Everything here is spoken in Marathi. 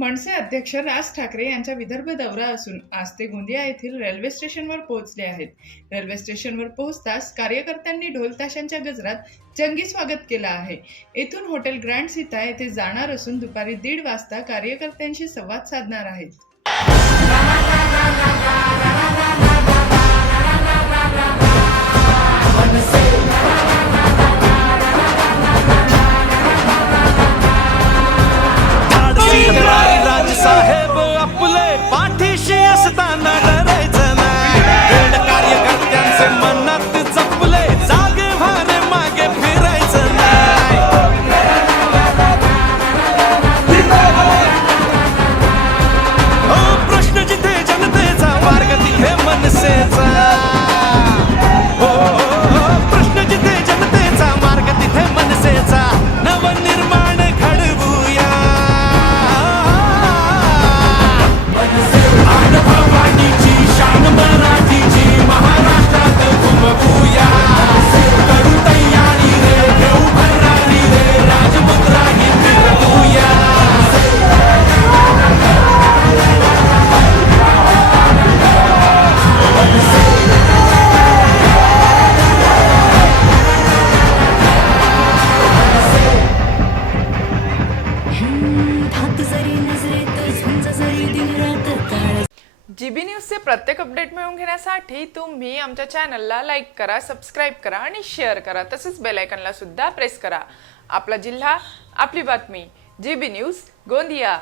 मनसे अध्यक्ष राज ठाकरे यांचा विदर्भ दौरा असून आज ते गोंदिया येथील रेल्वे स्टेशनवर पोहोचले आहेत. रेल्वे स्टेशनवर पोहोचताच कार्यकर्त्यांनी ढोल ताशांच्या गजरात जंगी स्वागत केलं आहे. येथून हॉटेल ग्रँड सीता येथे जाणार असून दुपारी 1:30 वाजता कार्यकर्त्यांशी संवाद साधणार आहेत. साहेब आपले पाठीशी असताना डरायचं नाही. कार्यकर्त्यांचे मनात जपले जागे भारे मागे फिरायचं नाही. प्रश्न जिथे जनतेचा मार्ग तिथे मनसेचा. प्रश्न जिथे जनतेचा मार्ग तिथे मनसेचा. नवनिर्माण घडवूया. शान मराठीची महाराष्ट्रात घुमवूया. करू तयारी रे घेऊ भरारी रे राजमुद्रा ही फिरवूया. जीबी न्यूजचे प्रत्येक अपडेट मिळवून घेण्यासाठी तुम्ही आमच्या चॅनलला लाईक करा, सबस्क्राईब करा आणि शेअर करा. तसेच बेल आयकॉनला सुद्धा प्रेस करा. आपला जिल्हा, आपली बातमी. GB news, Gondia.